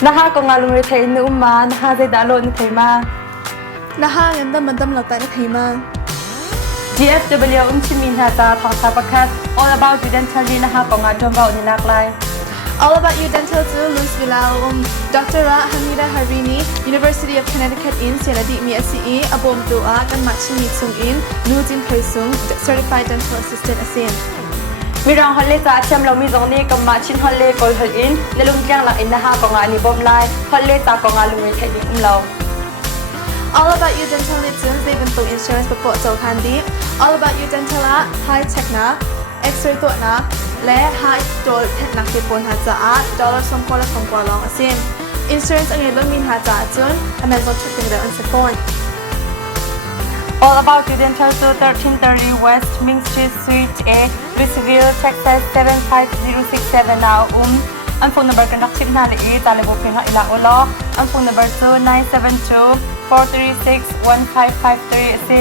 Naha ko nga lumri thay na uma, naha zay dalo ni thay ma. Naha nganda mandam lata ni thay ma. GFW chimin ha za thong sa pakat all about you dental di naha ko nga jom bao ni naklay. All about you dental to Luz Vilao Dr. Hamida Harini University of Connecticut in Sienadi Mi SCE abom doa kan machi mi chung in Nujin Kaisung certified dental assistant asin. Mirang holle cha chem lo mi zong ni kam ma chin holle kol hol in nalung kyang lang in naha ko nga ni bom lai holle cha ko nga lumri thay di lo. All about you dental nitsun they been insurance before so handy. All about you dental high tech na X-ray to naและหายโดนเทคนักที่ปนหาจ่าดอลลาร์สมควรและสมควรลองอาเซียน Insurance อันนี้ล้วนมีหาจ่าจน Amazon ชุดเป็นเรื่องอันสกุล All about you dental to 1330 West Main Street Suite A Louisville Texas 75067 now ang phone number kan nakchip na li talebo pinga ila ulo ang phone number 972 436 1553 si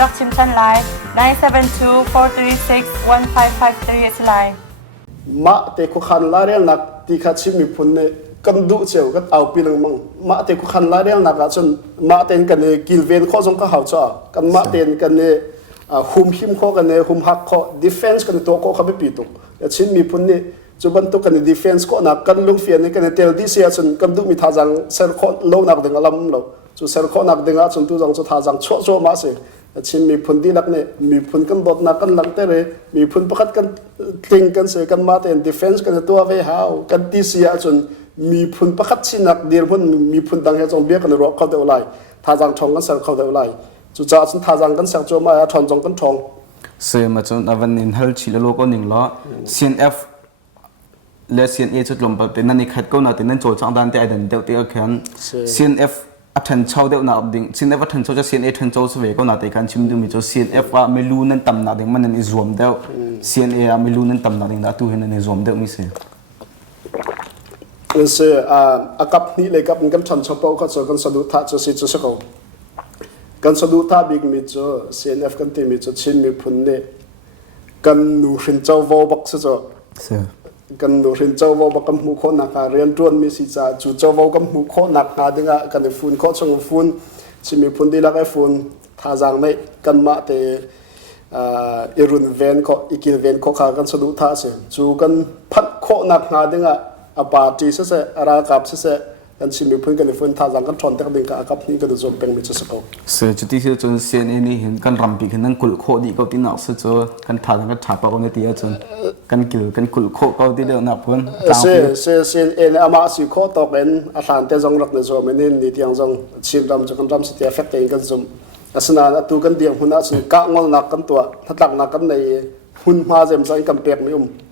rakchim chan lai 972 436 1553 si lai ma te ko khan la rel nak ti kha chim mi phun ne kan du cheu ka au pi lang mang ma te ko khan la rel nak a chun ma ten kan ne kil ven kho jong ka hau cha kan ma ten kan ne hum him kho kan ne hum hak kho defense kan to ko kha be pi tu ya chim mi phun ne chu ban to kan defense ko na kan lung fian ne kan tel di sia chun kan du mi tha jang ser kho lo nak ding alam lo chu ser kho nak ding a chun tu jang chu tha jang cho cho ma se chin mi phun di lak ne mi phun kan bot na kan lang te re mi phun pakhat kan tling kan se kan ma ten defense kan to ve how kan di sia chun mi phun pakhat chinak dir hun mi phun dang he chong bia kan ro kho de lai tha jang thong kan ser kho de lai chu cha chun tha jang kan sang cho ma thon jong kan thong se ma chun avan in hal chi lo ko ning lo CNF le CNA chut lom pa te nan ni khat ko na te nan chol chang dan te aidan te te khan CNF athan chau deuh na ding CNF athan chau cha CNA athan chau se ve ko na te kan chim du mi cho CNF a melu nan tam na ding man an izom deuh CNA a melu nan tam na ding da tu hen an izom deuh mi se se a kap ni le kap kan chan chau pau kha cho kan sadu tha cho si cho se ko kan sadu tha big mi cho CNF kan ti mi cho chin mi phun ne kan nu hrin chau vo bak se cho kan nu hrin chau vo bak kam mu kho na ka rian tuan mi si cha chu chau vo kam mu kho nak na dinga kan fun kho chong fun chin mi phun di la ka fun tha jang nei kan ma te irun ven ko ikil ven ko kha kan sadu tha se chu kan phat kho nak na dinga a party se ara kap se kan chim mi phun kan fun tha jang kan thon tek ding ka kap ni kan zom peng mi che se ko se chuti se chun CNA ni hin kan rampi khan nan kul kho di ko ti na se cho kan tha jang ka tha pa ko ne ti a chun kan kul kho ko ti de na phun se ama si kho to ben a hlan te jong rak ne zo men ni tiang jong chim ram jo kan ram se ti affect te kan zum asna atu kan diang huna sun ka ngol nak kan tua thatak nak kan nei hun ma jem sai kam pek mi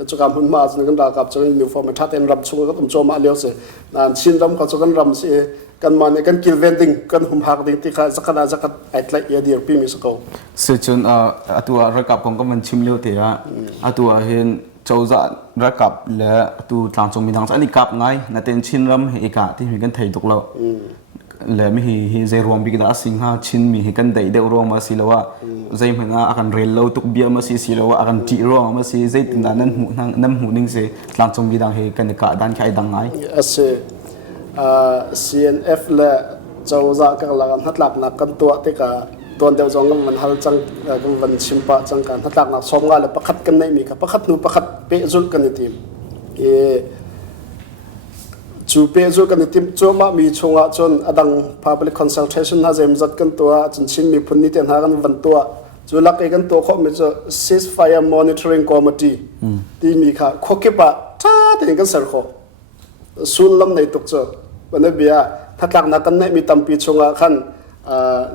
chu kam hun ma sun kan da kap chu uniform tha ten ram chu ka tum cho ma leo se nan chin ram ka chu kan ram se kan ma ne kan kil vending kan hum hak ding ti kha zakana zakat ait lai ya dir pi mi so ko se chun atua rakap kong kan chim leo te a atua hen chauza rakap le tu tlang chong mi dang sa ni kap ngai na ten chin ram he ka ti mi kan thei tok lo le mi hi zai rom bi da sing ha chin mi hi kan dei de ro ma si lawa zai manga akan rel lo tuk bia ma si lawa akan ti ro ma si zai tin da nan hu nam hu ning se tlang chong bi dang he kan ka dan khai dang ngai ase CNF le chauza ka lagan hatlak na kan to te ka don deu jong man hal chang kan van chimpa chang kan hatlak na som nga le pakhat kan nei mi ka pakhat nu pakhat pe zul kan ni tim chu pe zo kan tim cho ma mi chunga chon adang public consultation ha jem zat kan to chin chin mi phun ni ten ha kan van to chu lak e kan to kho mi cho ceasefire monitoring committee ti mi kha khoke pa tha ten kan sar kho sul lam nei tuk cho bana bia thatlak na kan nei mi tampi chunga khan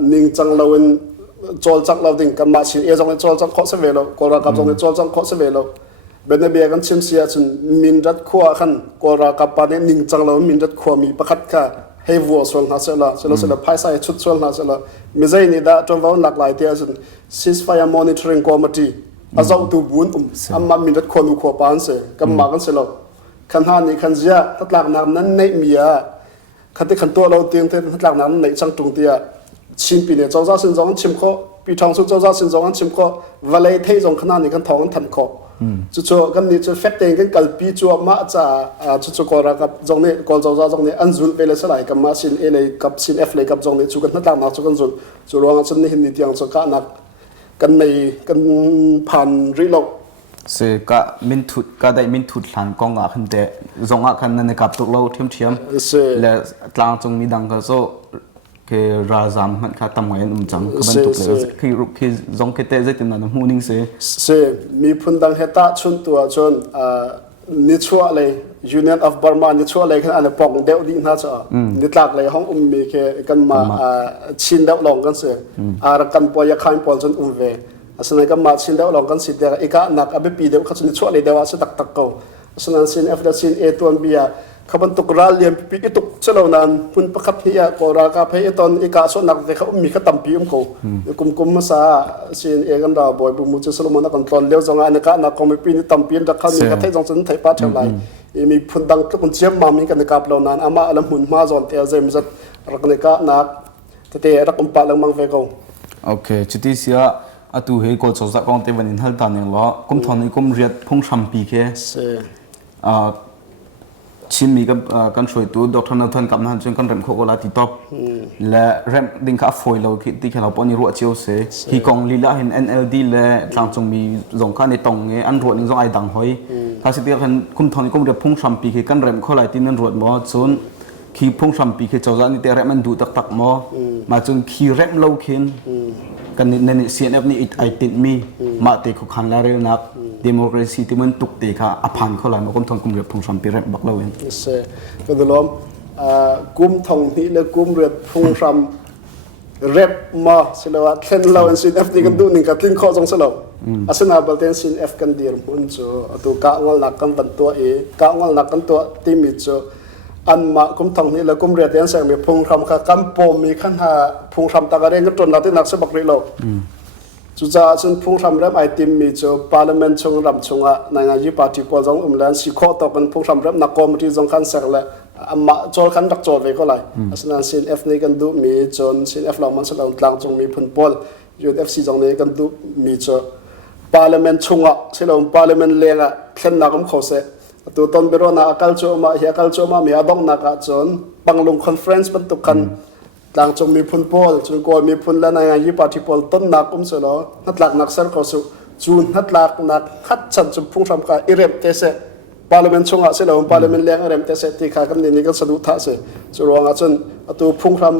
ning chang lawin chol chak law ding kan ma sin e jong chol chak kho se velo ko ra ka jong chol chak kho se velo bena bia kan chim sia chun min rat khwa khan ko ra ka pa ne ning chang lo min rat khwa mi pakhat kha hei wo sol na sela phai sai chut sol na sela mi zai ni da ton vaun lak lai tia chun ceasefire monitoring committee azau tu bun amma min rat khwa nu khwa pan se kam ma kan selo kan ha ni kan zia tatlak na nan nei mia khate khan to lo tiang te tatlak na nei chang tung tia chim pi ne chawza sin jong chim kho pi thong su chawza sin jong chim kho valai thei jong khana ni kan thong than kho chu kan ni chu fek teng kan kalpi chu ma cha chu ko ra kap jong ne kol jaw jong ne an zul pele salai kam ma sin ele kap sin f le kap jong ne chu kan na na chu kan zul chu ronga chun ni hin ni tiang chu ka nak kan nei kan phan ri lo se ka min thut ka dai min thut hlan kong a khan te zonga khan na ne kap tok lo thiam le tlang chung mi dang ka so ke razam man kha tam ngai chang ka ban tuk le khi rup khi zong ke te je tin na mu ning se mi phun dang heta chun tua chon ni chua le Union of Burma ni chua le khan an pong deu ding na cha ni tlak le hong mi ke kan ma chin deu long kan se ar kan po ya khain pol chon ve asana kan ma chin deu long kan si te ika nak abe pi deu kha chun ni chua le dewa se tak tak ko asana sin f da sin a ton bia khaban tuk ral liam pi tuk chalo nan pun pakhat hiya ko ra ka phe ton ika so nak ve kha mi kha tam pi ko kum ma sa sin e gan da boy bu mu chu solomon kan ton leo zonga ne ka na ko mi pi ni tam pi da kha mi ka thai jong chen thai pa thel lai e mi phun dang ka kun chiam ma mi kan ka plo nan ama alam hun ma zon te zem zat rak ne ka na te rak um pa lang mang ve ko okay chuti sia atu he ko choza kong te banin hal ta ne lo kum thoni kum riat phung sam pi ke se chin mi kan soi tu doctor na thon kam na chen kan rem kho ko la ti top la rem ding ka foi lo ki ti khala poni ru chiu se hi kong lila hin NLD le tlang chung mi zong kha ne tong nge an ro ning zong ai dang hoi ka si ti khan kum thoni kum re phung sam pi ki kan rem kho lai tin an ro mo chun khi phung sam pi ki choza ni te rem an du tak tak mo ma chun khi rem lo khin kan ni CNF ni it ai tin mi ma te khu khan la re nak democracy ti man tuk te kha aphan kho lai ma kum thon kum re phung sam pi rem bak lo wen se ko dolom kum thong ni le kum re phung sam rep ma silawa thlen law en sin f ni kan du ning ka tling kho jong selo asana balten sin f kan dir mun chu atu ka ngol nak kan ban to e ka ngol nak kan to ti mi chu an ma kum thong ni le kum re ten sang mi phung sam kha kam pom mi khan ha phung sam ta ga reng ka ton na ti nak se bak ri lo chu cha chun phung sam rem ai tim mi chu parliament chung ram chunga na nga ji party po jong umlan si kho to kan phung sam rem na committee jong khan sak la amma chol khan dak chol ve ko lai asna sin f ni kan du mi chon sin f la man sa long tlang chung mi phun pol UFC jong ne kan du mi chu parliament chunga silom parliament lenga thlen na kum khose tu ton bero na akal chu ma hi akal chu ma mi adong na ka chon panglung conference pan tu kan tlang chung mi phun pol chu ko mi phun la na yi party pol ton na kum se lo hatlak nak sar ko su chu hatlak nak khat chan chu phung sam ka irep te se parliament chunga se lo parliament leng rem te se ti kha kam ni kan sadu tha se chu ronga chun atu phung sam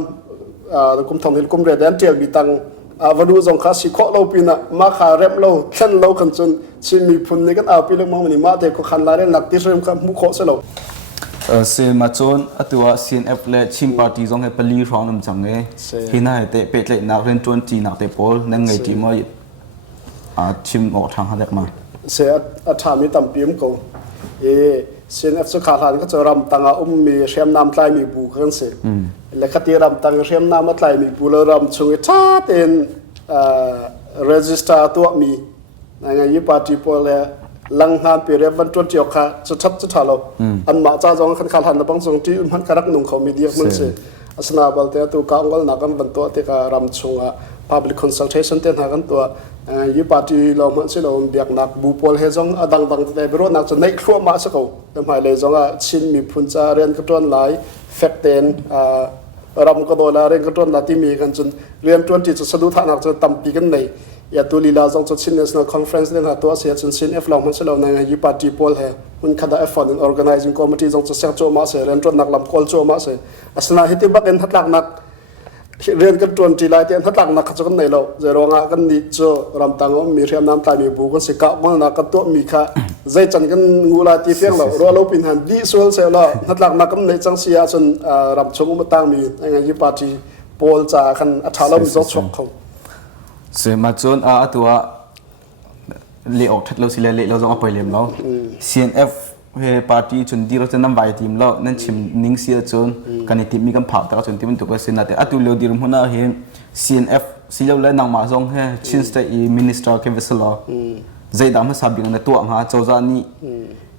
kum thong hil kum re dan tial bi tang vadu jong kha si kho lo pina ma kha rep lo thlen lo kan chun chin mi phun ni kan a pi lo ma ni ma te ko khan la re nak ti rem kha mu kho se lo se ma chon atua CNF le chim party jong he pali ron um chang nge hina he te pet le na ren 20 na te pol nang ngai ti mo chim o thang ha dek ma se a tha mi tam pim ko e CNF chu kha han ka choram tanga mi shem nam tlai mi bu khan se le khati ram tang shem nam tlai mi bu lo ram chung tha ten register to mi nga yi party pol le lang han pi re van ton tiok kha chu thap chu thalo an ma cha jong khan khan na bang jong ti man karak nung kho mi diak man se asna bal te tu ka ngol na kan ban to te ka ram chunga public consultation ten ha kan to yi party lo man se lo biak nak bu pol he jong adang dang te bro nak chu nei khlo ma sa ko te mai le jong a chin mi phun cha ren ka ton lai fek ten ram ko do la ren ka ton la ti mi kan chun rian 20 chu sadu tha nak chu tam pi kan nei ya tu lila jong chu chin national conference den ha to sia chun sin f long man se lo na yi party pol he hun khada f on organizing committee jong chu sek cho ma se ren ton nak lam kol cho ma se asna hiti bak en hatlak nak ren kan 20 lai ten hatlak nak chu kan nei lo je ronga kan ni cho ram tang mi riam nam tai mi bu kan se ka ma na ka to mi kha zai chan kan ngula ti feng lo ro lo pin han di sol se lo hatlak nak kan nei chang sia chun ram chung ma tang mi nga yi party pol cha kan athalo mi zo chok kho se ma chon atua le ok that lo sile le lo jong apoi lem lo CNF he party chun di ro chen nam bai tim lo nan chim ning sia chon kan ti mi kan phak ta chun tim tu ko sin na te atu lo dir huna he CNF silo le nang ma jong he chin sta e minister ke veselo zai dam ha sabing na tu nga chawza ni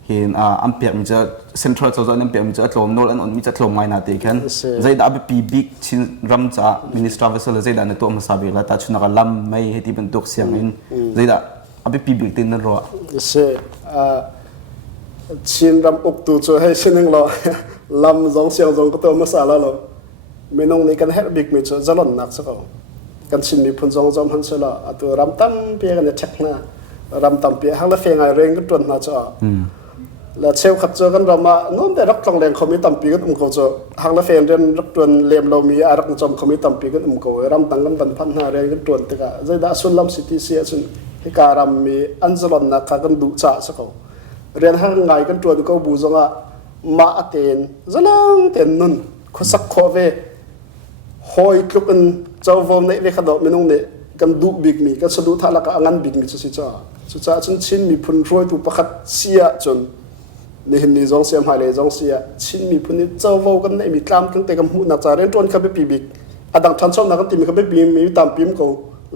hin ampek mi cha central chawza nem pek mi cha tlom nol an on mi cha tlom mai na te khan zai da pi big chin ram cha minister veselo zai da na tu ma sabi la ta chuna ka lam mai he ti ben tok siang in zai da เอาไปปีบิกตินนั่นหรอเสชินรำอุกตูช่วยให้ชินนึงรอลำสองเสียงสองก็ตัวมาสาแล้วเราไม่น้องนี่กันเฮดบิกมีช่วยจะหล่นหนักสักเอากันชินมีพุ่นสองจอมหันเสละตัวรำตั้มเปียกันเนี่ยเช็คนะรำตั้มเปียหักละเฟียงไงเร่งก็ตรวจนะจ้าแล้วเชลขัดเจอกันเรามาโน้มแต่รักตรงแรงเขามีตั้มปีกันเขาจะหักละเฟียงเรียนรักตรวจเลี้ยมเรามีอารักจอมเขามีตั้มปีกันเขารำตั้งกันบันพันหาเร่งก็ตรวจแต่ก็จะได้ส่วนลำสิทธิเสียส่วนให้การรำมีอันจะหล่นหนักกันดุจ่าสักเอาเรียนหักไงกันตรวจก็บูจงอ่ะมาเต็นจะลองเต็นนุ่นเขาสักข้อเวหอยคลุกันเจ้าวอมในเวขดอกไม่น้องเนี่ยกันดุบิกมีกันสะดุดท่าละก็อันบิกมีสุดจ้าสุดจ้าจนชินมีพุ่นรวยถูกประคัดเสียจนในเห็นนี่จงเสียมหายเลยจงเสียชินมีพุ่นนี่เจ้าวอกันในมีกล้ามตั้งแต่กำหูนักจ่าเรียนจนเขาไปปีบิกอดังทันชอบนักกันตีมีเขาไปปีมีตามปีมเขา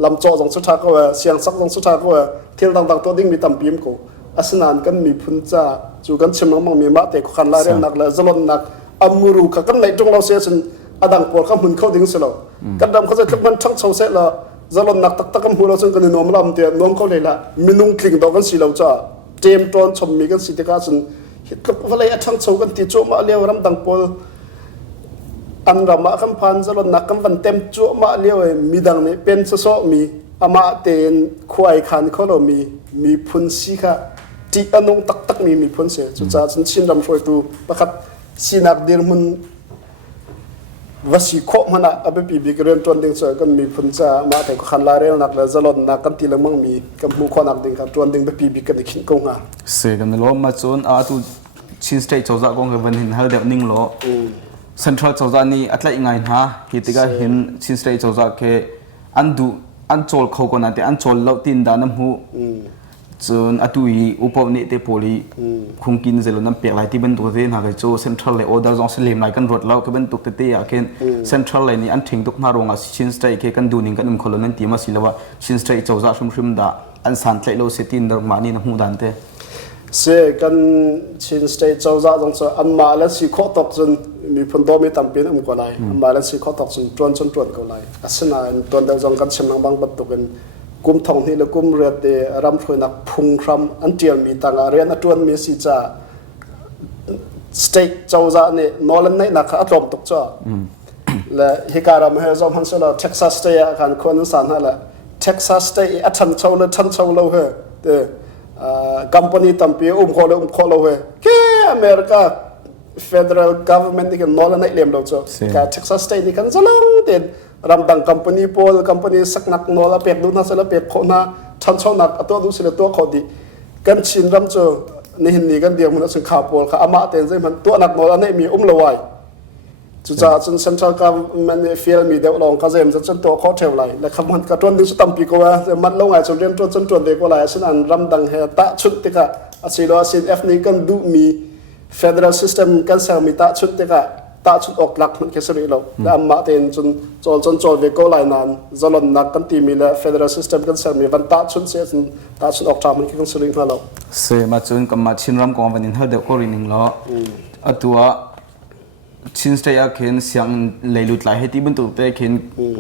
ลำจ่อจงสุดท้ายก็ว่าเสียงสักจงสุดท้ายก็ว่าเที่ยวต่างๆตัวดิ้งมีตามปีมเขาอาสนานกันมีพุ่นจ้าจูกันชิมน้องมังมีมาแต่ขันลาเรียนนักเลยจะล้นนักอัมมูรุขกันในจงเราเสียจนอดังปวดข้ามหุ่นเข้าดิ้งเสียแล้วกันดำเขาจะทุกมันทั้งเช้าเสร็จแล้วจะล้นนักตักกันหัวเราจนกันนอมลำเตียนน้องเขาเลยละมีนุ่งคลิ่งดอกกันสีเราจ้าเจมตอนชมมีกันสิทธิการจนฮิตกับอะไรทั้งเช้ากันติดจั่วมาเลี้ยวรำดังปวดอันรำมาคำพันจะล้นนักกันวันเต็มจั่วมาเลี้ยวมีดังนี้เป็นโซ่มีอามาเตนควายขันเขาเรามีพุ่นสีค่ะที่อันนงตักมีพุ่นเสียจุดจ้าจนชินรำช่วยตัวประคับสีนักเดียร์มันวสีโคมันอ่ะเอาไปปีบิกเรียนจนดึงเสือกันมีพุ่นจ้ามาแต่ขันลาเรียนนักแล้วจะหล่นนักกันทีละมั่งมีกับมูคอนักดึงครับจนดึงไปปีบิกกันอีกขึ้นกงอ่ะเสียกันล้อมาจนตูชินสเตย์เจ้าจากกงกับวันเห็นเฮาเด็กนิ่งล้อเซ็นทรัลเจ้าจากนี่อัตไลง่ายนะฮิติกาเห็นชินสเตย์เจ้าจากแค่อันโจลเขาคนนั้นแต่อันโจลเราตินดาน้ำหูจนตุยอุปนิเตโพลีคงกินเสร็จแล้วน้ำเปียกไหลที่เป็นตัวเองหากโจเซ็นทรัลเลยโอดาจงเสลียมไหลกันรถแล้วก็เป็นตุกเตะเคนเซ็นทรัลเลยนี่อันทิ้งตุกมารงอ่ะชินสเตย์แค่กันดูนิ่งกันคนละนั่นตีมาสิแล้วว่าชินสเตย์เจ้าจะชุ่มดาอันสันเตโลเซตินดร์มานี่น้ำหูดันเตเสกันชินสเตย์เจ้าจะจงอันมาแล้วสิข้อตกจนมีพุ่นโตมีตั้มปีนก็เลยอันมาแล้วสิข้อตกจนจวนก็เลยอาสนะตัวเดียวจงกันเชื่อมบางบัตรกันกุมทองนี่และกุมเรือเตะรำช่วยนักพุ่งคำอันเดียวมีต่างเรียนอัตวนมีสิจ้าสเตย์เจ้าจะเนี่ยนอลันในนักอัตรมตกจ้าและฮิการามเฮซอมฮันเซลเท็กซัสสเตย์กันคนนั้นสันฮะละเท็กซัสสเตย์อัชันเช่าเลยชันเช่าเราเฮเตกัมปานีตั้มปีโคเราเฮแค่อเมริกา federal government นี่กันนอลันในเลี้ยมเราจ้าการเท็กซัสสเตย์นี่กันจะลงเด่นรำดัง company โพล company สักนักโนละเป็ดดูน่าเสละเป็ดคนน่ะทันชาวนักตัวดูสิละตัวเขาดีกันชินรำเจอในหินนี่กันเดียวมันสังขาโพลค่ะอามาเต็นใจมันตัวนักโนละเนี่ยมีละไว้จุดจ้าจน central government ฟีลมีเดียวลองก็จะเห็นจนตัวเขาเท่าไรและคำมันกระตุ้นดึงสุดตั้มปีก็ว่ามันลงไงจนเรียนจนเด็กก็ไรฉะนั้นรำดังเฮตะชุดติกะอาศิลป์ศิลป์ F นี่กันดูมี federal system กันเซลมีตะชุดติกะตาชุดออกหลักมันแค่สิ่งเดียวแล้วอามาเต็นจนเวกก็หลายนานจะหล่นนักกันตีมีแล้ว federal system กันเสริมมีวันตาชุดเสียจนตาชุดออกจากมันแค่สิ่งเดียวเราเสียมาจนกับมาชินรำกองวันนี้เฮาเด็กก็รินิงล้อตัวชินสเตย์เข็นเสียงเลยหลุดไหลให้ที่บรรทุกเตะเข็น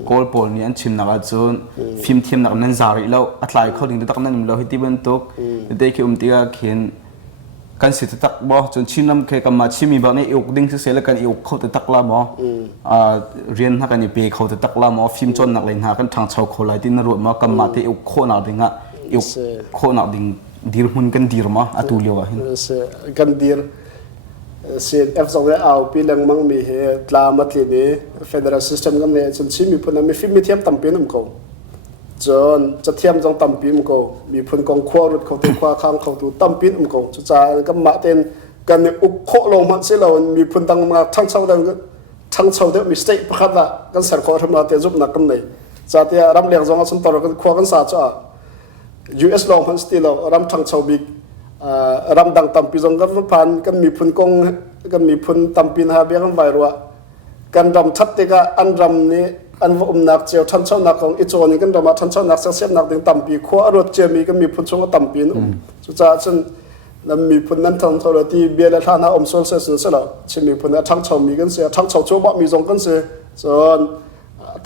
โกลโปลนี่อันชิมนักจนฟิล์มเทียมนักนั้นจาริแล้วอัตไลเขาถึงจะตักนั้นมีเราให้ที่บรรทุกเตะเข็นตีเข็นกันสิตักบ่จนชินน้ำเคกับมาชิมีแบบนี้อีกดิ้งเสียแล้วกันอีกเขาจะตักละบ่เรียนนักกันอีเปเขาจะตักละบ่ฟิล์มจนนักเลยหากันทางชาวโคไลที่นรกมากับมาที่อีกโคนักดิ้งอ่ะอีกโคนักดิ้งดีร์หุ่นกันดีร์มาอัตุเลียวเห็นกันดีร์เสียเอฟสองเนี่ยเอาปีหลังมั่งมีเหตุลามัดลีนี้ federal system กันเนี่ยจนชิมีพุ่นมีฟิล์มมีเทียมตั้มปีนั่นเขาจนจะเทียมจงตั้มปีมก็มีพุ่นกองคว้ารถเขาตัวคว้าข้างเขาตัวตั้มปีมก็จุดใจก็มาเต็นกันเนี่ยอุกโคลงมันเสียเรามีพุ่นตั้งมาทั้งเช้าเดิมทั้งเช้าเดิมมีสเตย์ประคับละกันเสร็จขอทำมาเตะจุบหนักกันเลยจะเตะรำเลียงจงเอาสมต่อกันคว้ากันสาจ้า US ลองมันสตีเรารำทั้งเช้าบิ๊กรำดังตั้มปีจงกันผ่านกันมีพุ่นกงกันมีพุ่นตั้มปีหาเบี้ยกันใบรัวกันรำชัดเตะกันอันรำนี้อันว่านักเจ้าทันเช้านักของอิจนี่กันเรามาทันเช้านักเสียนักถึงตั้มปีขวารถเจมีก็มีพุ่นชงก็ตั้มปีนุ่มสุดท้ายฉันนั้นมีพุ่นนั้นทั้งเท่าที่เบียร์และท่านาอมโซลเซสเสร็จแล้วฉันมีพุ่นนั้นทั้งเช้ามีกันเสียทั้งเช้าโจบมีจงกันเสียส่วน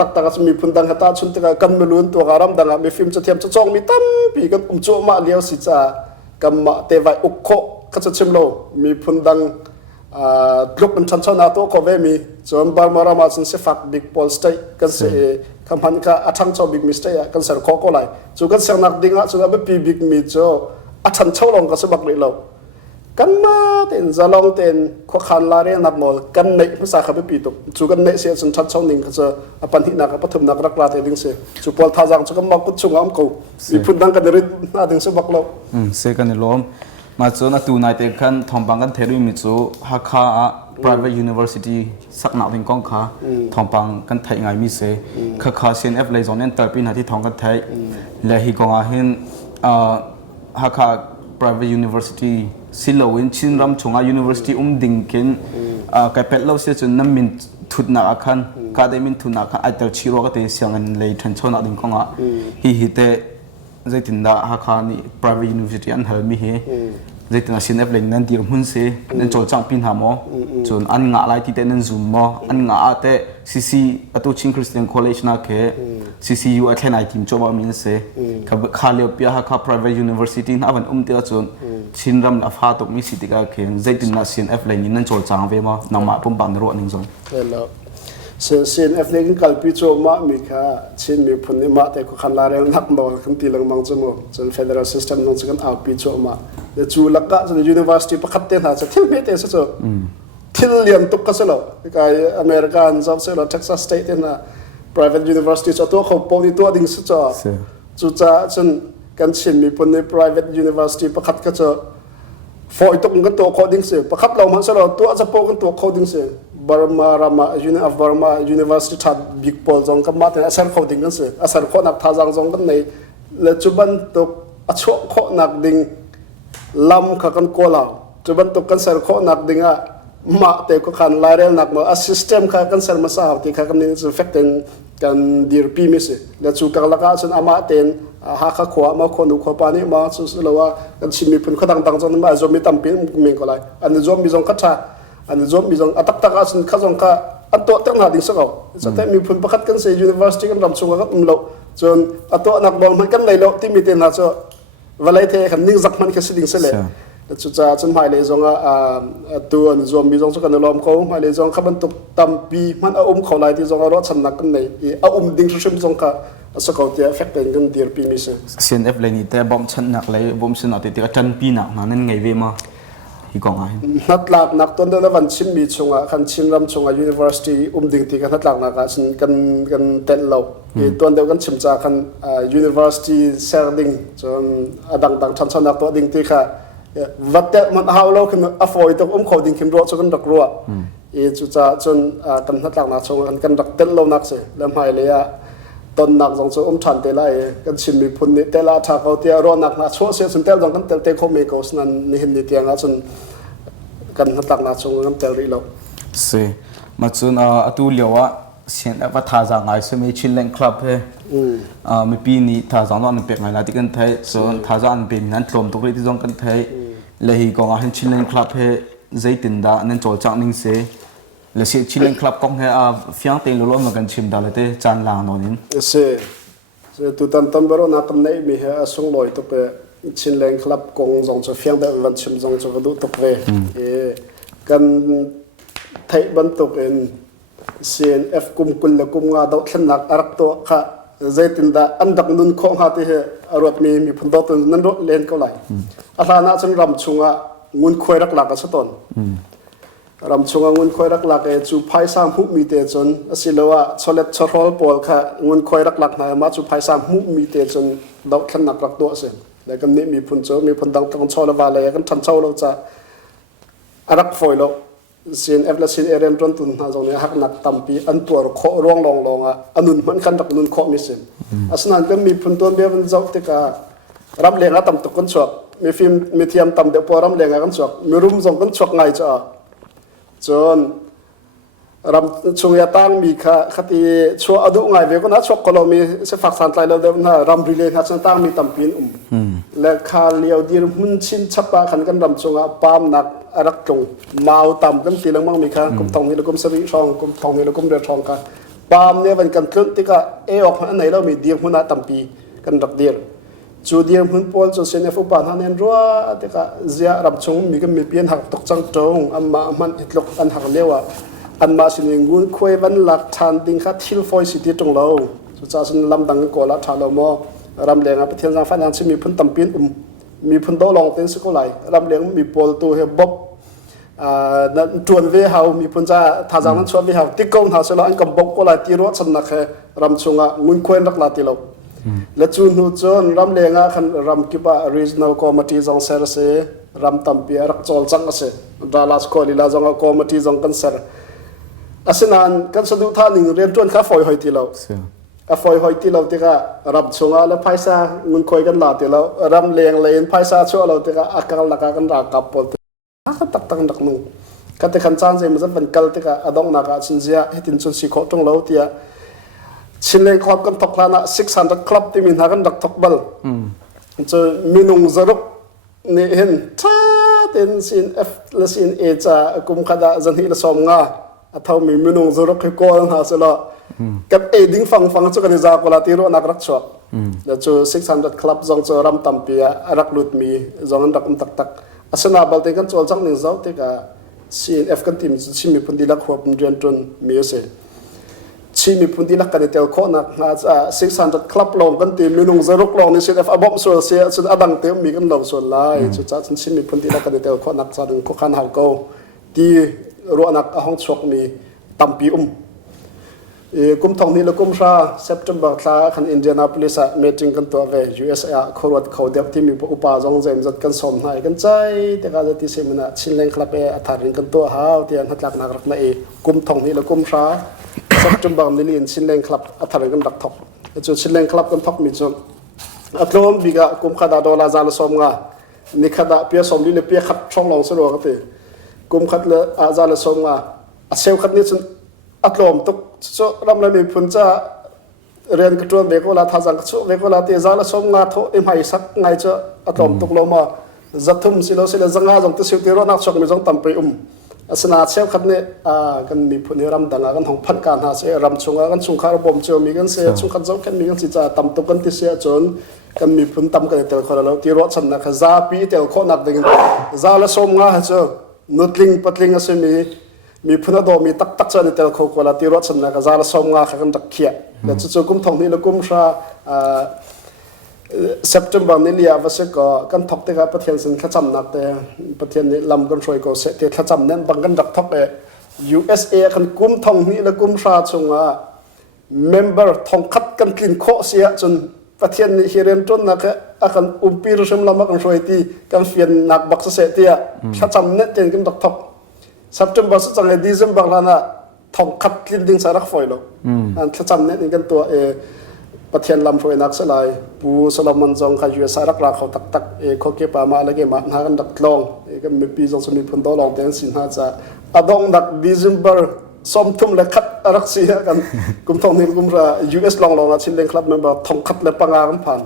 ตักตักจะมีพุ่นดังกตาชุนตะกันไม่ลุ้นตัวการำดังมีฟิล์มจะเทียมจะจ้องมีตั้มปีกันโจมาเลี้ยวสิจ้ากำมาเตวัยอุกโคก็จะชิมโลมีพุ่นดังกลุ่มชั้นชั้นนาตัวก็เวมีจนบาร์มารามาสินเสฟักบิ๊กบอลสเตย์กันเสคำพันธ์ก็อัฐังเจ้าบิ๊กมิสเตย์กันเสร์โคก็ไหลจูกันเสียงนักดิ่งอ่ะจูกันเป็นปีบิ๊กมิโจอัฐันเจ้าลงก็สบักเลยเรากันมาเต็นจะลองเต็นขวขันลาเรียนักมอลกันในภาษาเขาเป็นปีตุจูกันในเสียชั้นชั้นหนึ่งก็จะปันทินักปฐมนักรักลาเต็นดิ้งเสียจูพอลท่าจังจูกันมากุดชงอ้ำกูมีพุ่นดังกันเรื่องน่าดึงสบักเราเสกันในล้อมมาจนตูนายเตคันทอมปังกันเทรุมิจูฮักคา private university สักหนักถึงกองขาทอมปังกันไทยไงมีเสคักคา CNF เลยจนนั้นเติร์ปีนาที่ทองกันไทยและฮิกองอาเห็นฮักคา private university สิลวินชินรัมชงอา universityดิ่งเกินกับเป็ดเราเสียจนน้ำมินทุนนักขันการได้มินทุนนักขันไอเตอร์ชิโร่ก็เตะเสียงเลยทันชนนักถึงกองอาฮิเตใจตินดาฮักคานี่ private university อันเฮมีเฮใจตินดา CNF เลยนั่นดีรุ่นเสนั่นโจจังพินหามอจนอันงาไลที่เตนั่นซูมออันงาเต CC ประตูชิงคริสเตียนคอลเลจนักเฮ CCU อันไหนทีมจบมามินเสกับข้าเลี้ยวเปียฮักคา private university นั่นวันเดียวจนชินรำลาฟ้าตกมีสิทธิ์การเขียนใจตินดา CNF เลยนั่นโจจังเวมานำมาปุ่มบังในรถนึงจงCNF เนี่ยกันกัลปีโจมามีค่ะชินมีพุ่นนี่มาแต่ก็ขันลาเรื่องนักมอกันตีลังมังจมูกจน federal system นั่งจะกันเอาปีโจมาเดี๋ยวจูลักกะจน university ประคัตเต็นหาจะทิ้งไม่เตะซะจ้ะทิ้งเรียนตุกก็ซะแล้วก็อเมริกันจอบซะแล้ว Texas State เนี่ยนะ private university จะตัวเขาปนตัวดิ่งซะจ้ะจูจ้าจนกันชินมีพุ่นใน private university ประคัตก็จะฟอยตุกกันตัว coding เสียประคัตเรามันซะแล้วตัวจะโปกันตัว coding เสียBurma University ทัด Big Paul จงกับมาแต่อาศัยเขาดิ่งกันเสียอาศัยเขาหนักท่าจังจงกันในและจุบันตุกอช่วเขาหนักดิ่งลำขักันโกลาวจุบันตุกกันอาศัยเขาหนักดิ่งอ่ะมาแต่ก็ขันลายเรื่องหนักมาsystemขักันอาศัยมาสาวที่ขักันนี่จะ affect กันดีร์ปีมิสและจุกันละกันจนอามาเต็นหาข้าขวามาคนดูขวาปานี่มาสุดแล้วว่ากันชิมีพุ่นเขาดังๆจนมาจอมมีตั้มปีนมีก็ไรอันนี้จอมมีจงคัดชาอันนี้จอมมีจงอัตตะกันข้าจงข้าอันตัวตั้งหาดิ่งสักเอาจะแต่มีพุ่นประคัตกันเสีย university กันรำชงกันเราจนอันตัวนักบอลมันกันเลยเราที่มีเต็นหาจะเวลาเทขันนิ่งสักมันแค่สิ่งเสร็จจุดจ้าจนหมายเลยจงตัวนี้จอมมีจงสักกันล้อมเขาหมายเลยจงข้าบรรทุกตั้มปีมันเอาเขาไล่ที่จงรถฉันนักกันเลยเอาดิ่งชุมจงข้าสักเอาที่ affect กันดีร์ปีมิส CNF เลยนี่แต่บอมฉันนักเลยบอมฉันเอาที่ที่จันปีนักนั่นไงเวมาฮิกองไงนัดหลักนักต้นเดือนวันชิมมีชงคันชิมรำชงuniversity ดิ่งที่กันนัดหลักนักกันเต็นเราต้นเดียวกันชิมจากกันuniversity เซอร์ดิ่งจนดังชั้นนักตัวดิ่งที่ค่ะวัดเดมันหาเราขึ้นafford ต้องเขาดิ่งขึ้นรัวจนกันดักรัวจุดจ้าจนกันนัดหลักนักชงกันดักเต็นเรานักเสียแล้วหายเลยต้นนักจงจะฉันเตลัยกันชิมมีพุ่นนี่เตล่าถ้าเขาเตียรอนักนะช่วยเสียสุนเตลจงกันเตเขาไม่ก็สนั่นนี่เห็นนี่เตียงจนกันนัดหลักนักชงกันเตลรีเราเสมาจนตัวเลี้ยวเสียงว่าท่าจางไงสมัยชิลเลนคลับเฮมีปีนี้ท่าจางนั่นเป็นไงล่ะที่กันไทยส่วนท่าจางเป็นนั้นตรมตุกที่จงกันไทยเลยฮีก็เห็นชิลเลนคลับเฮใจตินดานั่นโจจังนิ่งเสและเสียชิลเลนคลับก็เฮฟียงเตลล้อมกันชิมดาเลยเตจานลางนอนินเสตุตันตันบารนักในมีเฮส่งลอยตุเปชิลเลนคลับกงจงจะฟียงเดวันชิมจงจะกระดูตุเปกันไทยบรรทุกเอง CNF กุมกุลและกุมงาดอกขนักอารักตัวค่ะใจตินดาอันดักนุนของหาที่เฮอรวดมีพุ่นดอกตัวนั้นรถเลนก็ไหลอาลานาจังรำชงะงุนควยรักหลักกันสักตอนรำชงงุนคอยรักหลักจูไพ่สามหุมีเตจนสิเลว่าชอเลตชอรอลปอลค่ะงุนคอยรักหลักนายมาจูไพ่สามหุมีเตจนดอกขนักรักตัวเสียแล้วก็นี่มีพุ่นโจมีพุ่นดังต้องชอลวาเลยกันทันเช่าเราจะรักฝอยเราCNF และ CNR ต้นทุนหาตรงนี้หักหนักต่ำปีอันตัวโคร่วงลองอันนุนมันกันดักนุนโคมิสิอัศนันก็มีพุ่นตัวเบี้ยมันเจ้าติการำเลี้ยงต่ำตกกันชกมีฟิล์มมีเทียมต่ำเดี๋ยวพอรำเลี้ยงกันชกมีรุ่มส่งกันชกไงจ้าจนรำช่วงยาตั้งมีค่ะคดีชัวอดุไงเวก็นัดชกก็เรามีเสฝักสันไตเราเดิมนะรำริเลย์ฮัตตั้งมีตั้มปีนและคาเลียวดีร์มุนชินชับปะขันกันรำช่วงปามนักอารักจงเมาต่ำกันตีลังมั่งมีค่ะกุมทองนี่เรากุมสริช่องกุมทองนี่เรากุมเดือดช่องค่ะ ปามเนี่ยวันกันคลุ้นที่ก็ออกอันไหนเรามีเดียงหุ่นตั้มปีกันรักเดียร์จูเดียงหุ่นพอลจูเซนเอฟุปานฮันเนนรัวที่ก็เสียรับชงมีกันมีเปลี่ยนหักตกจังจงอันมามันอิดลกอันหักเลี้ยวอันมาสินิงุนคุยวันหลักทานดิ้งคัดทิลฟอยสิที่ตรงเราจูจ้าสินลำดังก่อละทานเราโมรำเลียงประเทศสังฟันยังสิมีพุ่นตั้มปีนมีพุ่นโตลองเต็นสกุลไหลรำเลียงมีปอลตัวเฮบบจวนเวหามีพุ่นจ้าท่าจังนั้นชวนเวหาติ๊กกงหาเสลอันกำบกก็ไหลตีรถสนักรำชงงุนคุยนักลาติเราและจูนหูจนรำเลียงขันรำกิบะ regional committee จังเซอร์เซรำตั้มปีรักจอลจังเสดาลาสโคลีลาจัง committee จังกันเซอร์อาศัยนั้นกันสะดุดท่าหนึ่งเรียนจวนข้าฝอยหอยตีเราฝอยหอยตีเราที่ก็รับชงและไพศาลงคุยกันลาตีเรารำเลียงเลยไพศาลช่วยเราที่ก็อาการลักกันรักกับปอลก็ตักตั้งดักนุ่งก็ที่ขันจานเจมันจะเป็นกัลที่ก็อดองนักชินเซียให้ตินชนสิโคตรงเราที่ชินเลงคลับกันทกลานะ600 คลับที่มีหากันดักทกบลจะมีนุ่งจรุกนี่เห็นท่าเต็นซิน F และซิน A จะกุมขดาจันทิละสมงาเท่ามีนุ่งจรุกให้ก้อนหาเสละกับเอดิ้งฟังจุกันจากเวลาที่รู้นักรักชัวแล้วจะ600 คลับจงจะรำตั้มปีรักลุดมีจงรักตักอาศัยนาบัลเตกันจวลจังหนึ่งเจ้าที่ก็ CNF กันทีมชิมีพุ่นดีลักหัวปุ่นเรียนจนมีเสียชิมีพุ่นดีลักกันเตลโคนัก600 คลับลงกันทีมมีนุ่งจะรุกลงใน CNF อบอมส่วนเสียส่วนอดังเตมมีกันลงส่วนไล่จุดจ้าชิมีพุ่นดีลักกันเตลโคนักจาดึงคุกขันหาเกาที่รัวนักห้องชกมีตั้มปีกุมทองนี้และกุมชา September คลาขันอินเดียนาโพลิสเมจิงกันตัวเว USA ขรวดเขาเดียบที่มีอุปาจงเจมจัดกันสมหายกันใจแต่การที่เสมนะชินเลงคลับอัฐารินกันตัวหาวที่อันหัดหลักนักรักนั่นเองกุมทองนี้และกุมชา September นี้ลินชินเลงคลับอัฐารินกันดักทอกจุดชินเลงคลับกันทอกมีจนอัตโนมบิกะกุมขดาโดลาจาลสมงานิขดาเปียสมลิเลเปียขัดช่องลองสะดวกกันกุมขัดเลอาจาลสมงาเซลขัดนี้จนอัตโนมตุกso ram la mi phuncha rian ka tuan ve ko la tha jang chu ve ko la te za la som nga tho im hai sak ngai cha atom tuk lo ma zathum silo sila zanga jong te siu te ro nak chok mi jong tam pe asana cheu khat ne kan mi phun ram danga kan hong phan kan ha se ram chunga kan chung khar bom cheu mi kan se chung khat jong kan mi kan chi cha tam tuk kan ti se chon kan mi phun tam kan tel kho lo ti ro chan na kha za pi tel kho nak ding za la som nga ha chu nutling patling aseมีพุ่นดอมีตักจานเตลโคกวลาตีรถชนนะก็จะละสมงาขันดักเขียแล้วจู่ๆกุมทองนี่แล้วกุมชาSeptember นี่เลียวว่าเสก็กันทอกเตะกับประเทศสินขจำนักแต่ประเทศนี้ลำกันช่วยก็เสเตะขจำนั้นบางกันดักทอกUSA กันกุมทองนี่แล้วกุมชาชงmember ทองคัดกันกินโคเสียจนประเทศนี้เฮียนจนนะก็อากันปีรุชมลำกันช่วยตีกันเฟียนนักบักเสเตียขจำนั้นเจนกันดักทอกSeptember สุดจังเลย December แล้วนะทองคัดลินดิ้งสารักฝอยหรอกอันถ้าจำเนี่ยนี่กันตัวประเทศลำฝอยนักสลายปูสลามันจงขยุสารักราเขาตักเขาเก็บมาอะไรเกี่ยมาหากันดักลองก็มีปีจงสมีพันตัวลองแต่สินหาจะอดองดัก December ซ้อมทุ่มและคัดรักเสียกันกุมทองนี่กุมระ US ลองชินเลงคลับเมมเบอร์ทองคัดและปังอากันผ่าน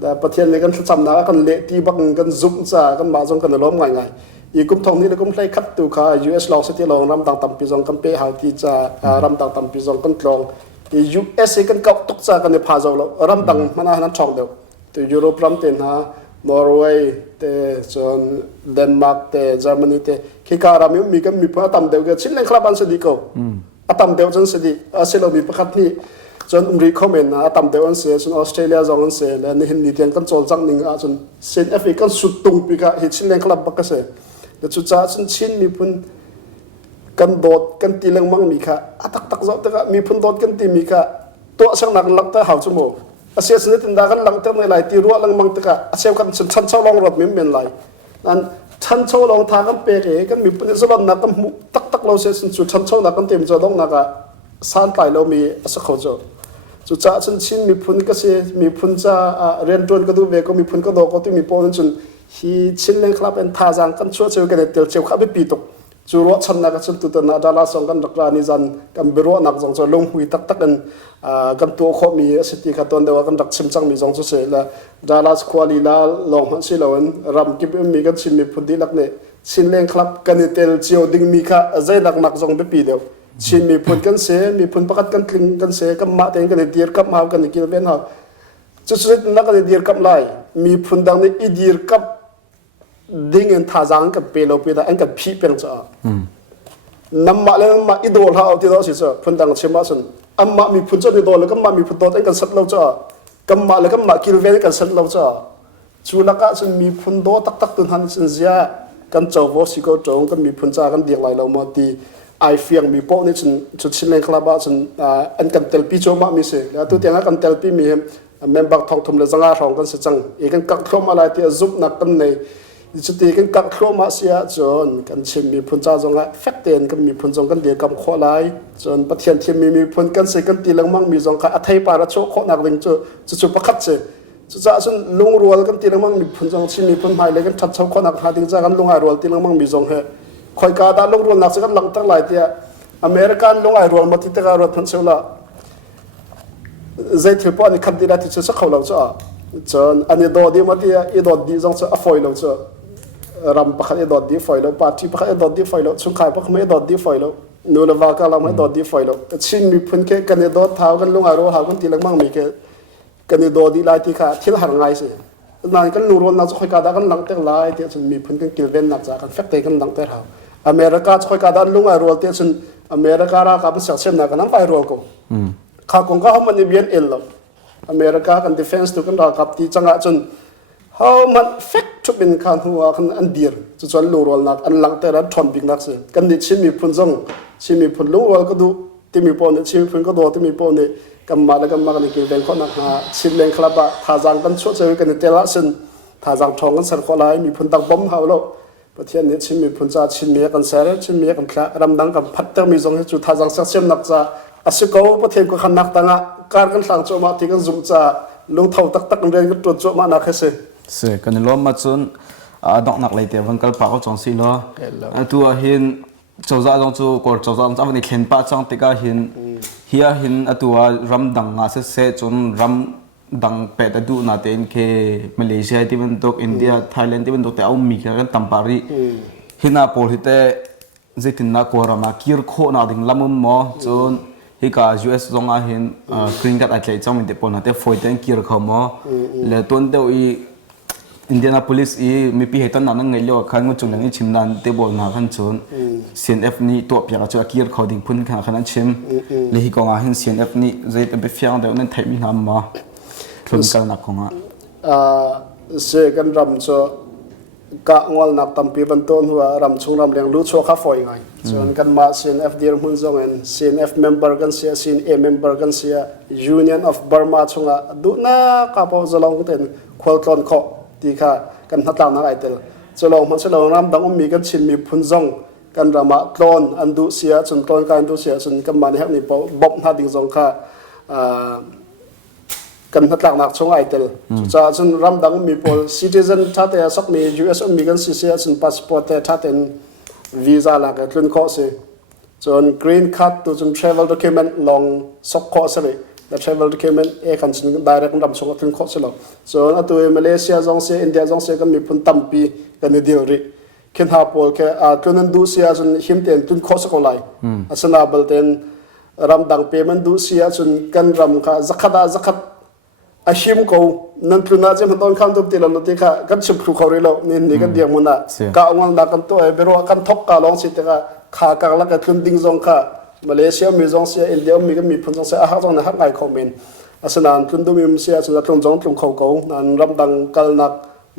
แต่ประเทศนี้กันจำนะกันเละที่บังกันซุ่มจ้ากันมาจงกันล้มง่ายอีกุมทองนี้เลยกุมไล่คัดตัวค่ะ US ลองสิที่ลองรำต่างๆปีจงกันเปหาที่จะรำต่างๆปีจงกันกลองUS กันเก่าตกใจกันในพาเจ้าเรารำต่างมันอาหารช่องเดียวตัวยุโรปรำเต็นฮะนอร์เวย์เตจนเดนมาร์กเตเยอรมนีเตขี้การามีกันมีพระตำเดียวกันชิ้นเล็กครับอันสดีก็ตำเดียวจนสดีอาเซียนเรามีประคัตนี่จนอเมริกาเมนนะตำเดียวอันเสียจนออสเตรเลียจงอันเสียและนี่เห็นนี่เตียงกันโจลจังหนึ่งจนเซนแอฟริกันสุดตรงปีกะเห็นชิ้นเล็กครับบักเสแต่จุดจ้าชิ้นมีพุ่นกันโดดกันตีเรื่องมั่งมีค่ะตักๆเจ้าแต่ก็มีพุ่นโดดกันตีมีค่ะตัวช่างหนักหลังแต่หาวจมูกอาเซียนนี่ติดดากันหลังแต่ในหลายตีรัวหลังมั่งแต่ก็อาเซียนกันชั้นเช่าลองรถมีเป็นไรนั่นชั้นเช่าลองทางกันเปรย์กันมีพุ่นสลับหนักกันตักเราเสียสุดชั้นเช่าหนักกันเต็มจะต้องหนักสานไตเรามีสักเขาเจ้าจุดจ้าชิ้นมีพุ่นก็เสียมีพุ่นจะเรียนจนก็ดูเวก็มีพุ่นก็โดก็ที่มีปนจนที่ชิ้นเล็กครับเป็นท่าจังกันช่วยเชื่อกันเดี๋ยวเชื่อข้าไปปีตกจูรัวชันนักชนตุตนาดาราสองกันดักรานิจันกันบิรัวนักสองจะลงหุยตักกันตัวเขามีสติขัดตนเดียวกันดักชิมจังมีสองสุดเสียละดาราสควาลีลาลองหันสิลาวันรำกิบมีกันชิมมีพุดดีลักเนี่ยชิ้นเล็กครับกันเตลเจียวดิ้งมีค่ะใจนักสองไปปีเดียว ชินมีพุ่นกันเสมีพุ่นประกัดกันคลิงกันเสกับมาเต็งกันเดียร์กับมากันกินเว้นเขาจุดสุดนักกันเดียร์กับไล่มีพุ่นดังในอีเดียร์กับดิ้งเงินท่าจังกับเปโลเปดาอันกับพีเป็นจ้าน้ำมาแล้วน้ำมาอีโดลเขาเอาที่เราสิจ้าพุ่นดังเชื่อมาสุนอันมามีพุ่นจนอีโดลแล้วก็มามีพุ่นโตอันกันสัตว์เราจ้ากับมาแล้วก็มากินเว้นกันสัตว์เราจ้าชูนักก็จะมีพุ่นโตตักตุนหันสินเสียกันเจ้าวอสิโกโจงก็มีพุ่นจ้ากันเดียร์ไหลเรามาตีไอเฟียงมีโป้นี่จุดชิ้นเล็กครับว่าอันกันเตลปีโจมามีเสียแล้วตัวเตียงกันเตลปีมีเมมเบอร์ทองทุ่มเลยจังอารองกันเสียจังอีกันกักโครมาอะไรที่จุบนักกันในจุดที่กันกักโครมาเสียจนกันชิมมีพุ่นจ้าจงอ่ะแฟกเตนกันมีพุ่นจงกันเดียกับข้อไลจนประเทศที่มีพุ่นกันเสียกันตีลังมั่งมีจงค่ะอัฐิปาระโชข้อนักลิงจุดประคัตเสียจุดจ้าจนลุงรัวกันตีลังมั่งมีพุ่นจงชิมมีพุ่นหายเลยกันชัดเฉาข้อนักหาดิ้งจ้ากันลุงหายรัวตีลังมั่งมีจงเหคอยกาดาลุงรัวนักสักหลังตั้งหลายเดียอเมริกันลงไอรอนมาที่ตะการรถทันเซลละใจถือป้อนคันดีได้ที่จะสักเขาเราจ้าจนอันนี้ดอดีมาที่อีดอดีจังจะฟอยเราจ้ารำปักอีดอดีฟอยเราปาร์ตี้ปักอีดอดีฟอยเราชุนขายปักไม่ดอดีฟอยเรานูเลวากาลาไม่ดอดีฟอยเราชินมีพุ่นแค่กันอีดอท้ากันลงไอรอนหากันตีลังมั่งมีแค่กันอีดอดีไล่ที่ขาที่ละหางไงสินั่นกันนูรอนนักจะคอยกาดากันหลังเตะไล่ที่จะมีพุ่นกันกิลเวนนักจากกันแฟกเตกันหลังเตะเราอเมริกาจะคอยกาดาลงไอรอนที่จะอเมริการากับเสียเสียนักนั้นไปรัวกูข้าคงก็เขามันเบียนเอลล์อเมริกากันดิเฟนส์ตุกันรากับที่จังหวะจนเขามันเฟกชุบเป็นการหัวกันอันเดียร์จะชวนลูรอลนักอันหลังแต่ละทอนบิ๊กนักเสียกันดิชิมีพุ่นจงชิมีพุ่นลูรอลก็ดูที่มีปนชิมีพุ่นก็ดูที่มีปนเนี่ยกันมาแล้วกันมากันกินเป็นคนนักหาชิมเลงคลับะท่าจังกันช่วยเจอกันในเตละสินท่าจังทองกันสันคนไรมีพุ่นตักbombเขาแล้วประเทศนี้ชิมมีพุ่นจ่าชิมมีกันเสร็จชิมมีกันแค่รำดังกับพัดเตอร์มีทรงให้จุดท่าจังเสียมนักจ่าอาศัยเขาประเทศก็ขันนักตั้งอ่ะการกันสั่งโจมาที่กันจุ่มจ่าลงเท่าตักเรียนกันตรวจโจมานักเสียเสียกันล้อมมาจนดอกหนักเลยแต่วันกัลปากก็จงสิล้อตัวเห็นเจ้าจ่าจงจูกอดเจ้าจ่าจงวันนี้เขียนป้าจังติกาเห็นเฮียเห็นตัวรำดังอาศัยเสียจนรำดังเป็ดดูนาเต็นเคมาเลเซียที่เป็นตกอินเดียไทยแลนด์ที่เป็นตกแต่เอามีกันตัมปารีเห็นอาโพลิเตเจตินนักกอรามาคิร์โคนาดิ่งลำมุมมอจนฮิกา US จงอาเห็นกรีนกัดอะไรจังมันเตปนนาเตฟอยเตนคิร์เขามอและตัวเดียวอีอินเดียนาโพลิสอีมีปีเหตุนั้นไงเลี้ยวขันงูจุนยังอีชิมนันเตบอลนาขันจน CNF นี่ตัวเปียกจะคิร์เขาดิ่งพุ่นขนาดชิมเลยฮิกองอาเห็น CNF นี่เจตเป็นเฟียงเดียวนั้นไทยมีน้ำมาทุนกันนักของเสกันรำโจกะงอลนักตั้มปีบรรทุนหัวรำชงรำเลี้ยงรู้โชข้าฟอยไงส่วนกันมา CNF ดีรุ่งจงเงิน CNF member กันเสีย CNA member กันเสีย Union of Burma ชงอ่ะดูน่าข้าพเจ้าลองเต็นควอลตอนข้อที่ข้ากันทัดตามนักไอเตลจะลองมันจะลองรำดังมีกันชินมีพุ่นจงกันรำมาตอนอันดูเสียจนตอนการดูเสียจนกันมาเนี่ยนี่บ๊อบทัดดิ่งจงข้ากันทัดหลักนักชงไอเตลจะจนรำดังมีพอ citizen ทัดแต่สักมี US มีกันเสียจน passport แต่ทัดเป็นวีซ่าหลักจนข้อเสียจน green card ตัวจน travel document ลองสักข้อเสียและ travel document กันจน direct รำชงจนข้อเสียแล้วจนตัวมาเลเซียจงเสียอินเดียจงเสียกันมีพุ่นตั้มปีกันในเดียวริขึ้นหาพอแค่จนนั้นดูเสียจนหิมเต็นจนข้อสักอะไรสนาบลเต็นรำดังเปมันดูเสียจนกันรำค่ะzakatอาชิมเขานั่นคือน่าจะมันตอนข้ามตัวตีเราตีค่ะกันชุบครูเขาเรื่องนี่กันเดียงมันน่ะกะวันนักกันตัวเบรว่ากันทบกาลองสิแต่ก็ขากักลักกันขึ้นดิ้งจงค่ะมาเลเซียมีจงเสียอินเดียมีก็มีพุ่นจงเสียอาหารจงนะฮักไงคอมเมนต์อาสนานขึ้นดูมีเสียจนตรงจงตรงเขานั่นรำดังกัลนัก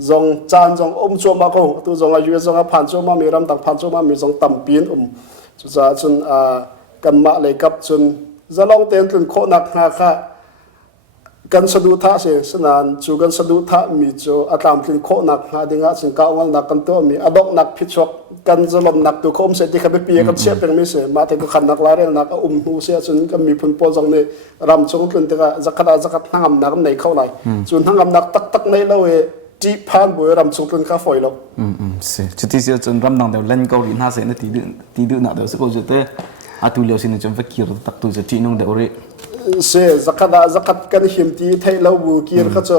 จงจานจงชัวมาเขาตัวจงอายุจงผ่านชัวมามีรำดังผ่านชัวมามีจงต่ำปีนจุดจ้าจนกันมาเลยกับจนจะลองเต้นจนโคนักนาค่ะกันสะดุดท่าเสียสนานจูกันสะดุดท่ามีโจอาตามถึงโคนักหาดิ่งสิงก้าวนักกันตัวมีอดอกนักพิชกกันจะลมนักตัวคมเสียที่เขาไปปีกันเสียเป็นไม่เสียมาถึงก็ขันนักลายเรื่องนักหูเสียจนก็มีพุ่นโปจงในรำชงจนที่ก็จักทั้งนักในเข้าไหลจนทั้งนักตักในเราจีพานบุยรำชงจนข้าฝอยเราเสียจุดที่เสียจนรำดังเดี๋ยวเล่นเกาหลีน่าเสียนาทีดื้อหนักเดี๋ยวสักคนจะเตะอาตุเลียวสินจนฟักกีร์ตักตัวจะจีนงเดี๋ยวเรเสzakatกันหิมตีไทยเราบุกีร์เขาจะ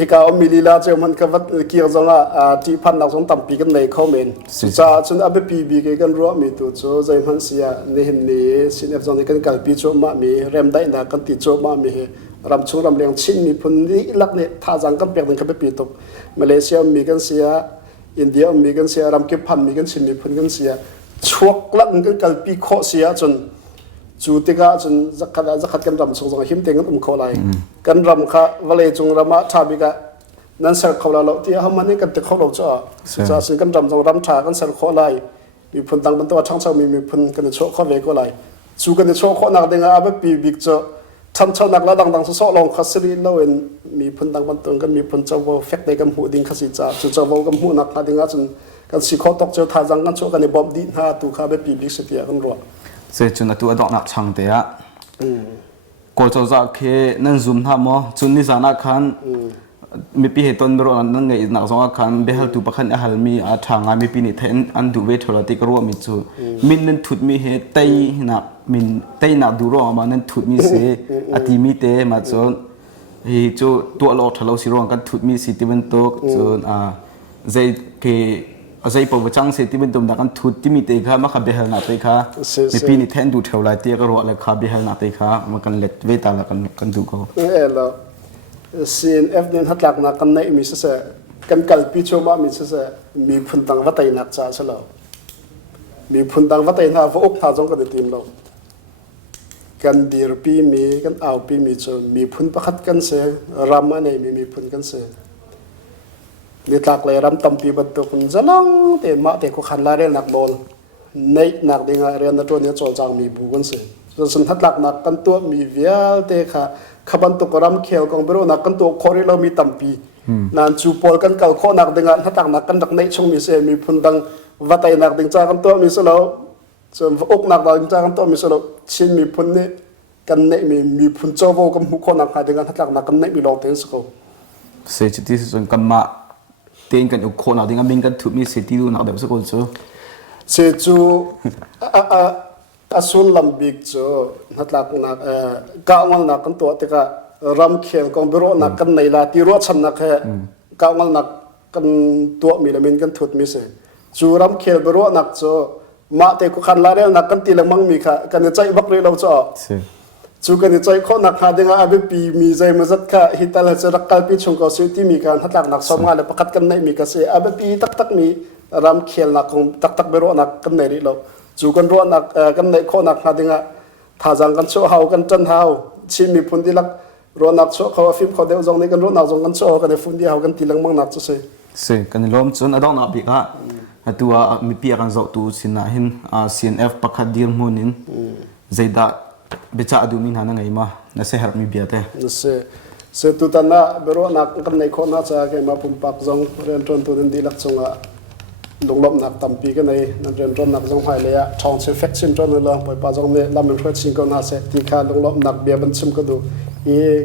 ฮิกาอมิลีลาเจ้ามันก็วัดเกี่ยวกับว่าที่พันนักสงฆ์ตั้มปีกันในคอมเมนต์จ้าจนอับปีบีกันรัวมีตัวโจใจมันเสียในเห็นนี้สินเอฟจงในกันการปีโจมามีเริ่มได้นะกันติโจมามีรำช่วงรำเลียงชิ้นมีพุ่นนี้ลักเนี่ยท่าจังกันเปียกหนึ่งกันไปปีตกมาเลเซียมีกันเสียอินเดียมีกันเสียรำเก็บพันมีกันชิ้นมีพุ่นกันเสียช่วงลักกันการปีโคเสียจนจูติกาจนจะขัดกันรำช่วงหิมเต็งกันโคไลกันรำค่ะวะเลยจงรำมาทาบิกะนั่นเสร็จเขาเราที่เขามันนี่กันติเขาเราจะสิ่งกันรำจงรำชากันเสร็จเขาไลมีพุ่นตังเป็นตัวช่างเช่ามีพุ่นกันโชว์เขาเวก็ไลจูกันโชว์เขาหนักเด้งอาบปีบิกเจอทำเช่านักละดังๆสู้ลองคัสรีเราเองมีพุ่นตังเป็นตัวกันมีพุ่นเจ้าว่าเฟกได้กันหูดิ้งคัสจ้าเจ้าว่ากันหูนักดิ้งอาจนกันสิเขาตกเจอทาจังกันโชว์กันในบอบดิ้งหาตัวข้าไปปีบิกเสียกันรัวเสร็จจนตัวดอกนักช่างเตะก็จะจะแค่นั่นซูมทำมั้งจนนิสานักขันมีปีเหตุต้นบริวารนั่นไงนักสงฆ์ขันเบลตัวประคันอาหารมีอาทางงานมีปีนิเทนอันดูเวทเราติกรัวมิจูมินนั่นถุดมีเหตุเตยนักมินเตยนักดูรัวมานั่นถุดมีเสอติมีเตมาจนเฮ้จูตัวเราทะเลาะสิรัวกันถุดมีสิติเป็นตัวจนใจเกใจปวดจังเสติเป็นตัวนักกันถุดที่มีเตยค่ะมาขับเบลนักเตยค่ะมีปีนิเทนดูเท่าไรเตยก็รัวเลยขับเบลนักเตยค่ะมันกันเล็ดเวตาละกันดูเขาCNF เนี่ยฮัตหลักนักกันในมิสเซกันกัลปีโชมามิสเซมีพุ่นตังวัดไตนักจ้าเชลามีพุ่นตังวัดไตนักฟุกท่าจงกันทีมเรากันดีรปีมีกันเอาปีมีโจมีพุ่นประคัดกันเสรามาในมีพุ่นกันเสมีหลักเลยรำตั้มปีบรรทุกจะลังเตะมาเตะกุขันลาเรียนนักบอลในนักดิ่งเรียนนักตัวนี้โจจางมีบุกันเสส่วนฮัตหลักนักกันตัวมีเวียเตะค่ะขบันตุกรำเขียวกองเบโรนักกันตัวคอริเรามีตั้มปีนั่นจูปอลกันเก่าข้อนักดิ่งฮัตหลักนักกันดักในช่วงมีเสมีพุ่นดังวัดไตนักดิ่งจ้ากันตัวมีเสลาส่วนอกนักดิ่งจ้ากันตัวมีเสลาชินมีพุ่นเนี่ยกันเนี่ยมีพุ่นเจ้าโวกับหุกข้อนักหาดิ่งฮัตหลักนักกันเนี่ยมีลองเตนสกอเสียจุดที่ส่วนกันมาเตียงกันอุกโคนักดิ่งมินกันถูกมีเสียที่ดูนักเดี๋ยวสักคนเจอเสียจูอาสุนลำบิกโจนัดลักนักก้าวนักกันตัวติกะรำเขียนกองเบโรนักกันในลาติรัวชันนักก้าวนักกันตัวมีละมินกันถุดมิเสจูรำเขียนเบโรนักโจมาเตกุขันลาเรนักกันตีละมังมีค่ะกันใจบักเรเราโจจูกันใจข้อนักหาดึงอาเบปีมีใจมาจัดค่ะฮิตาลจะรักกันปีชงก็สุดที่มีการนัดลักนักสมงานและประคัดกันในมีกันเสอาเบปีตักมีรำเขียนนักของตักเบโรนักกันในริเราจูกันรัวนักกันในข้อนักหาดึงท่าจังกันโชว์เฮากันจันเฮาชิมีพุ่นที่ลักรัวนักโชว์เขาฟิล์มเขาเดียวจงในกันรัวนักจงกันโชว์กันในฝุ่นที่เฮากันตีลังมังนักจะเสกันล้มจนอดองนับอีกฮะตัวมีปีกันจบตัวสินะหินCNF ประคัดดีร์มุนินใจดาเบจ่าดูมินหานังไงมาน่าเสียหายมีเบียดเสตุตันนะเบโรนักกันในข้อนักจะแกมาปุ่มปักจงเรียนจนตัวดีลักจงลงลมนักตั้มปีกันในนั่นเรียนจนนักจงหายเลยอะทองเชฟเฟกชินจนเลยละไปป้าจงเนี่ยลำเป็นเพื่อชิงก็น่าเสียที่ขาลงลมนักเบียบันชิมก็ดู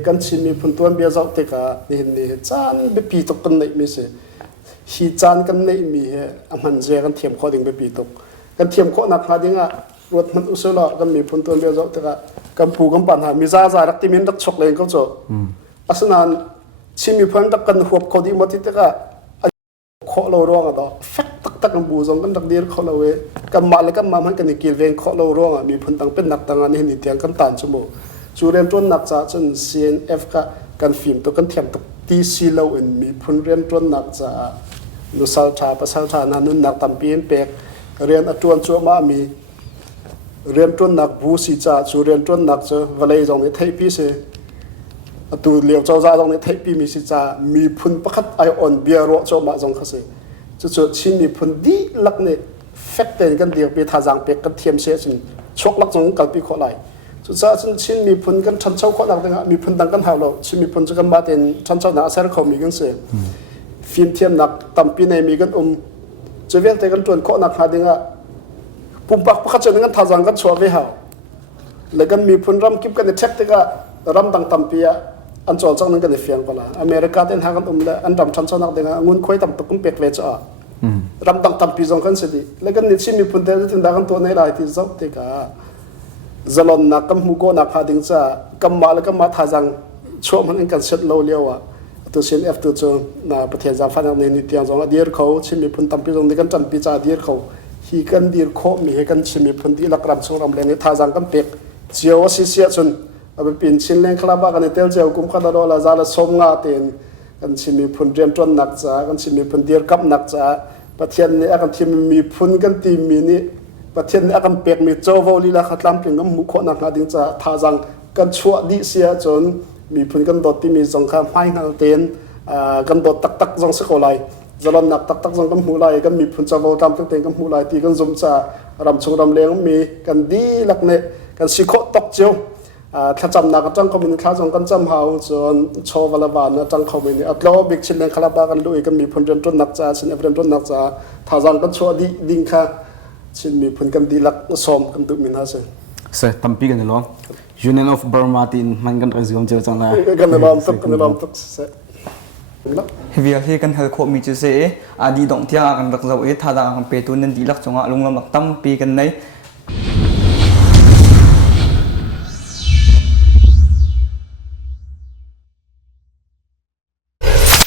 กันชิมมีพุ่นตัวเบียเจ้าติกานี่จานไปปีตกกันในมีเสียฮีจานกันในมีอันมันเจกันเทียมข้อดิ่งไปปีตกกันเทียมข้อนักหาดิ่งรถมันอุศลกันมีพุ่นตัวเบียเจ้าติกากันผูกันปัญหามีซารักที่มีนักชกเลยก็จะอัศนันชิมีเพื่อนตักกันหัวข้อดีมาติดติกาข้อเราร้องอ่ะต่อแฟกตักกันบูจงกันตักเดียร์ข้อเรากันมาเลยกันมามันกันในกีเวงข้อเราร้องอ่ะมีพุ่นตังเป็นนักต่างานเห็นนิเทียงกันตานชั่วโมงจูเรียนจนนักจ่าจน CNF กันฟิล์มตัวกันเทียมตัวตีซีเราเองมีพุ่นเรียนจนนักจ่านุสัลชาภาษาชานานุนักตั้มปีนเปกเรียนอจวนชัวมามีเรียนจนนักบูซีจ่าจูเรียนจนนักเจอวันเลยจงในไทยพีเสตัวเลี้ยวเจ้าจ่าจงในไทยพีมีซีจ่ามีพุ่นประคัดไอออนเบียร์โรโจมาจงเขาเสจุดชิ้นมีพุ่นดีลักเนี่ยเฟกเตนกันเดียวไปท่าจังเปกกันเทียมเสียจนชกลักจงกันปีข้อไหลจุดจ่าชิ้นมีพุ่นกันชันเช่าข้อหลักต่างมีพุ่นดังกันหาเราชิ้นมีพุ่นจะกันมาเต็นชันเช่าหน้าเสร็จเขามีกันเสียฟิล์มเทียมหนักตั้มปีในมีกันจะเวียนแต่กันจวนข้อหนักหาดึงปุ่มปักประคัดจนกันท่าจังกันชัวร์ไว้หาแล้วกันมีพุ่นรำกิบกันในเช็คแต่ก็รำตั้งตั้มปีอันจอดจังนั้นกันในเฟียงก็ละอเมริกาเต็นหากันเลยอันดำชันเช่าหนักดึงงุนคุยตั้มตะกุ่มเป็ดเวจ้ารำตั้งตั้มปีจงกันเสด็จแล้วกันนี่ชิ้นมีพุ่นเตอร์ถึงดังตัวในหลายที่จับแต่ก็จะลอนนักกำหูโกนักหาดึงจ้ากำมาแล้วก็มาท่าจังช่วงมันกันเสร็จเราเลี้ยว ตัวเช่น F ตัวจงประเทศจาฟันในนิตยจงเดียร์เขาชิมีพุนตั้มปีจงในกันจันปีจ่าเดียร์เขาฮีกันเดียร์เขามีให้กันชิมีพุนที่ลักรำส่งรำเลยในท่าจังกันเป็กเจียวสิเสียจนเอาไปปีนชินเล่นคลาบกันในเตลเจียวกุมขัดดอลาซาละสมงาเต็นกันชิมีพุนเรียมจนหนักจ้ากันชิมีพุนเดียร์กับหนักจ้าประเทศนี้กันที่มีพุนกันตีมีนี่ประเทศนี้กันเป็กมีโจวอลีละขัดลำกินกับมุขนักนาดิงจ้าท่าจังกันชัวดิเสียจนมีพุนกันดดที่มีสงครามไฟงานเต็นกันดดตักจงสกอไลจะลำหนักตักจงกันหูไลกันมีพุนจะวอลกำตั้งแต่กันหูไลตีกันสมจ่ารำชงรำเลี้ยงมีกันดีลักเนกันสิโคตกเจียวถ้าจำหนักจังคอมมิวนิตี้จงกันจำหาวจนโชว์วลาบานจังคอมมิวนิตี้อัตโลบิกชิลเลนคลาบากันด้วยกันมีพุนเรียนจนนักจ่าชินเอฟเรียนจนนักจ่าถ้าจังกันชัวดีดิ้งค่ะชินมีพุนกันดีลักสมกันตุมินฮะเซ่เสร็จตั้มปีกันเลยUnion of Burma ทีนมันกันรีวิวเจอจังนะกันล้อมตุกเซ่เฮียที่กันเฮลโคมีจุดเสียอดีตดงที่อากันรักเราท่าทางเป็นตัวนั้นดีลักษณะลงลำหลักตั้มปีกันใน